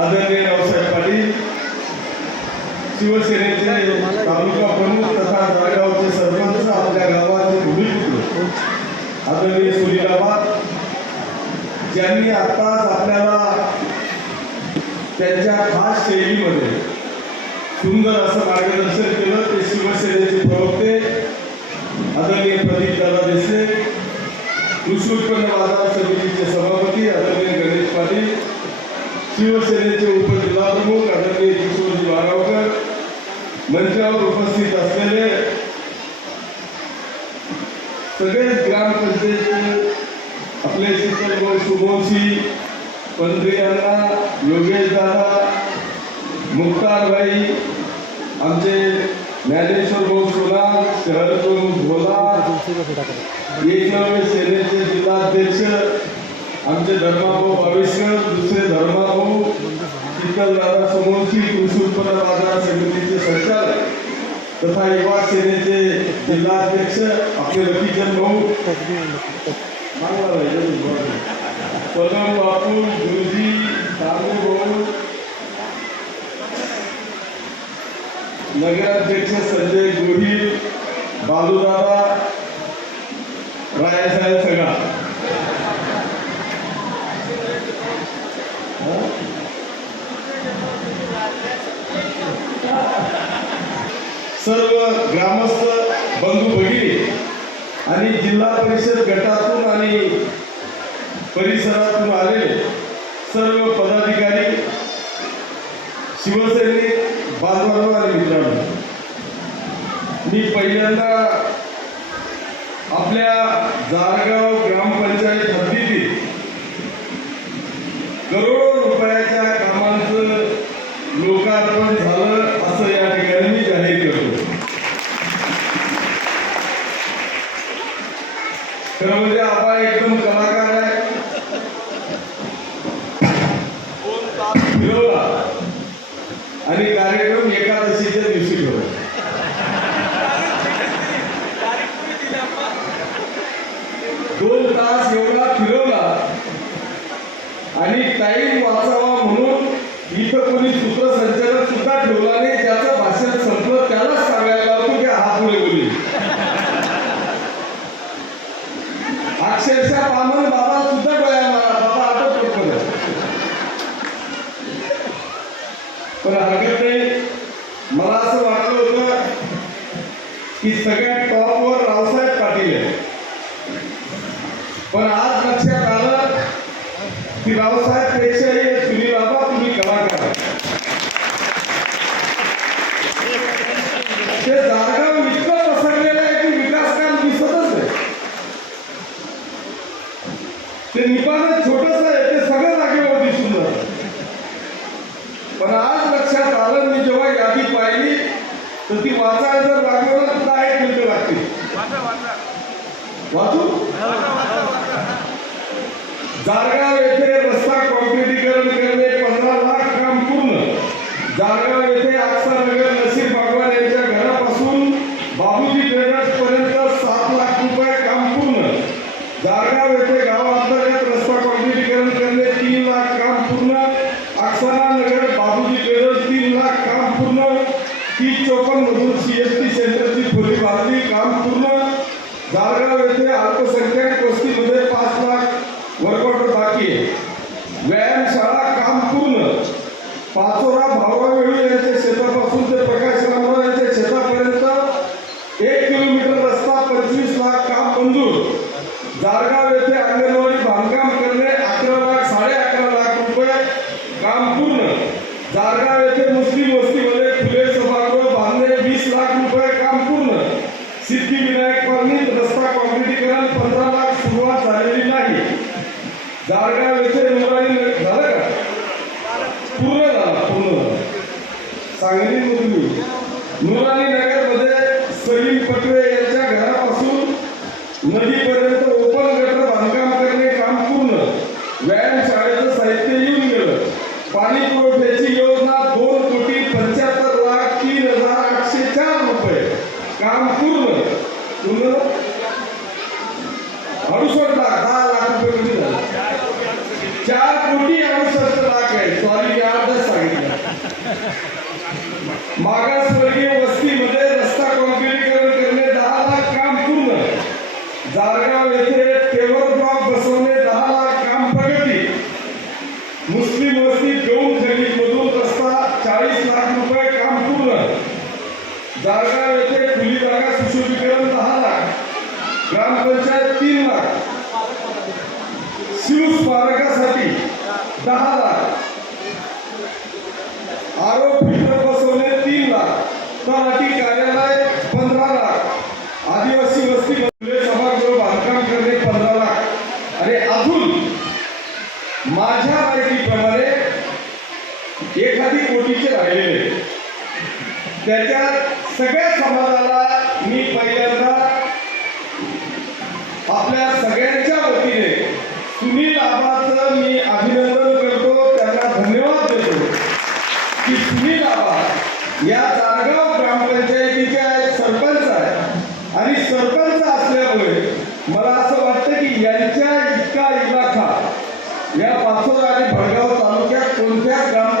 आदरणीय रावसाहेब पाटील शिवसेनेचे तालुका प्रमुख तथा जळगावचे सरपंच आपल्या गावाचे भूमिपुत्र. आदरणीय सुनीलाबाद ज्यांनी आत्ताच आपल्याला त्यांच्या खास शैलीमध्ये सुंदर असं मार्गदर्शन केलं ते शिवसेनेचे प्रवक्ते आदरणीय प्रदीप दादा देशे कृषी उत्पन्न बाजार समितीचे सभापती आदरणीय गणेश पाटील शिवसेनेचे उपजिल्हाप्रमुख आदरणीय किशोरजी बागावकर मंचावर उपस्थित असलेले सगळेच ग्रामपंचायत आपले शीतलभाऊ शुभवशी पंत्री अण्णा योगेश दादा मुक्तारबाई आमचे ज्ञानेश्वर भाऊ सोनार शहर प्रमुख भोला सेनेचे जिल्हाध्यक्ष आमचे धर्माभाऊ बाविस्कर दुसरे धर्माभाऊ शीतलदादा समोरची कृषी उत्पन्न बाजार समितीचे संचालक तथा युवा सेनेचे जिल्हाध्यक्ष आपले लकीचंद भाऊ. पलम बापू गुरुजी तांबे भाऊ. नगराध्यक्ष संजय गोहिल बालूदादा रायासाहेब सगळा. सर्व ग्रामस्थ बंधू भगिनी आणि जिल्हा परिषद गटातून आणि परिसरातून आलेले सर्व पदाधिकारी शिवसैनिक बांधवांनो आणि मित्रांनो मी पहिल्यांदा आपल्या जारगाव टाईम वाचावा म्हणून इथं कोणी सूत्रसंचालक सुद्धा ठेवला नाही ज्याचं भाषण संपलं त्यालाच सांगायला लागतो की हात पुढे बोली अक्षरशः पामन बाबा सुद्धा गोळ्या मारा बाबा आता पटकन. पण हरकत नाही मला असं वाटलं होतं की सगळ्यात टॉपवर रावसाहेब पाटील आहे पण आज की रावसाहेबपेक्षा हे सुनील बाबा तुम्ही कलाकार आहे. ते जागा इतकं पसरलेलं आहे की विकास काम दिसतच आहे ते निपानं छोटस आहे ते सगळं जागेवर दिसून जात पण आज लक्षात आलं मी जेव्हा यादी पाहिली तर ती वाचायला जर लागलं ना दहा एक मिनिटं लागतील वाचू? जागा काम पूर्ण जारगाव येथे अल्पसंख्याक वस्तीमध्ये पाच लाख वर्कआउट बाकी आहे व्यायामशाळा काम पूर्ण पाचोरा भावावेळू यांच्या शेतापासून ते प्रकाश रामराव यांच्या शेतापर्यंत एक किलोमीटर रस्ता पंचवीस लाख काम मंजूर जारगाव येथे अंगणवाडी बांधकाम करणे अकरा लाख साडे अकरा लाख रुपये काम पूर्ण जारगाव येथे मुस्लिम वस्तीमध्ये फुले सभागृह बांधणे वीस लाख रुपये काम पूर्ण सिद्धिविनायक कॉलनीत रस्ता कॉन्क्रिटीकरण पंधरा लाख सुरुवात झालेली नाही जारगाव येथे मोबाईल नगर झालं का? पूर्ण झाला पूर्ण झाला. सांगली मुरली. नुरानी नगरमध्ये सलीम पटवे यांच्या घरापासून नदीपर्यंत ओपन गटर बांधकाम करणे काम पूर्ण. व्यायामशाळेचं साहित्य येऊन गेलं. पाणी पुरवठ्याची योजना दोन कोटी पंच्याहत्तर लाख तीन हजार आठशे चार रुपये. काम पूर्ण. पूर्ण? अडुसष्ट लाख दहा चार कोटी अडुसष्ट लाख आहे. सॉरी अर्धच सांगितलं. मागासवर्गीय वस्तीमध्ये रस्ता कॉन्क्रीटीकरण करणे दहा लाख काम पूर्ण. जारगाव येथे माझ्या माहितीप्रमाणे एखादी कोटीचे राहिलेले. त्याच्या सगळ्या समाजाला मी पहिल्यांदा आपल्या या पाचोरा आणि भडगाव तालुक्यात कोणत्या ग्राम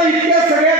मला इतक्या सगळ्या